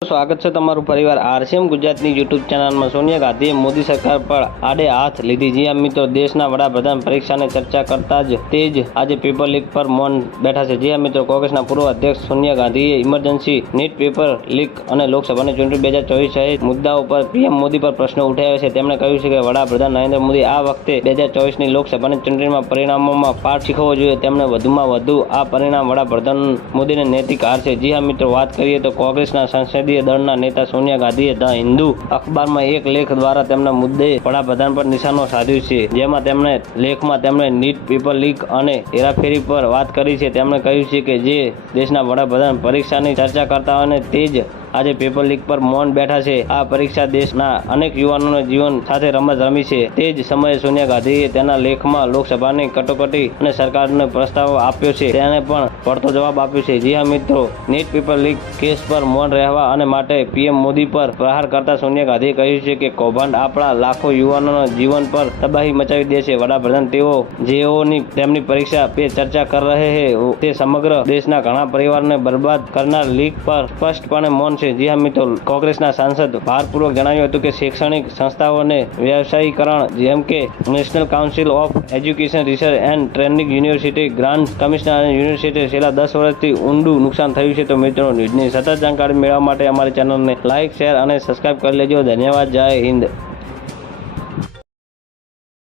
સ્વાગત છે તમારું પરિવાર આરસીએમ ગુજરાતની યુટ્યુબ ચેનલમાં। સોનિયા ગાંધીએ મોદી સરકાર પર આડે હાથ લીધી। જી મિત્રો, દેશના વડાપ્રધાન પરીક્ષાની ચર્ચા કરતા જ આજે પેપર લીક પર મૌન બેઠા છે। જી મિત્રો, કોંગ્રેસના પૂર્વ અધ્યક્ષ સોનિયા ગાંધીએ ઇમરજન્સી નીટ પેપર લીક અને લોકસભાની ચૂંટણી 2024 સહિત મુદ્દાઓ પર પીએમ મોદી પર પ્રશ્નો ઉઠાવ્યા છે। તેમણે કહ્યું છે કે વડાપ્રધાન નરેન્દ્ર મોદી આ વખતે 2024ની લોકસભાની ચૂંટણીમાં પરિણામોમાં પાઠ શીખવવો જોઈએ। તેમણે વધુમાં વધુ આ પરિણામ વડાપ્રધાન મોદીને નૈતિક હાર છે। જી મિત્રો, વાત કરીએ તો કોંગ્રેસના સંસદીય દળના નેતા સોનિયા ગાંધીએ ધ હિન્દુ અખબારમાં એક લેખ દ્વારા તેમના મુદ્દે વડાપ્રધાન પર નિશાનો સાધ્યું છે, જેમાં તેમણે નીટ પેપર લીક અને હેરાફેરી પર વાત કરી છે। તેમણે કહ્યું છે કે જે દેશના વડાપ્રધાન પરીક્ષાની ચર્ચા કરતા હોય ને તે જ આજે પેપર લીક પર મૌન બેઠા છે। આ પરીક્ષા દેશના અનેક યુવાનોના જીવન સાથે રમત રમી છે। તે જ સમયે સોનિયા ગાંધીએ તેના લેખમાં લોકસભાની કટોકટી અને સરકારને પ્રસ્તાવ આપ્યો છે, તેને પણ પડતો જવાબ આપ્યો છે। જી મિત્રો, નીટ પેપર લીક કેસ પર મૌન રહેવા અને માટે પીએમ મોદી પર પ્રહાર કરતા સોનિયા ગાંધીએ કહ્યું છે કે કૌભાંડ આપણા લાખો યુવાનોના જીવન પર તબાહી મચાવી દે છે। વડાપ્રધાન જેઓની તેમની પરીક્ષા પે ચર્ચા કર રહે છે તે સમગ્ર દેશના ઘણા પરિવારને બરબાદ કરનાર લીક પર સ્પષ્ટપણે મૌન છે। જી મિત્રો, કોંગ્રેસના સાંસદ ભારપૂર્વક જણાવ્યું હતું કે શૈક્ષણિક સંસ્થાઓને વ્યવસાયીકરણ જેમ કે national council of education research and training, university grant commissioner અને યુનિવર્સિટી છેલ્લા 10 વર્ષથી ઊંડું નુકસાન થયું છે। તો મિત્રો, ન્યૂઝની સતત જાણકારી મેળવવા માટે અમારી ચેનલને લાઇક, શેર અને સબસ્ક્રાઇબ કરી લેજો। ધન્યવાદ। જય હિન્દ।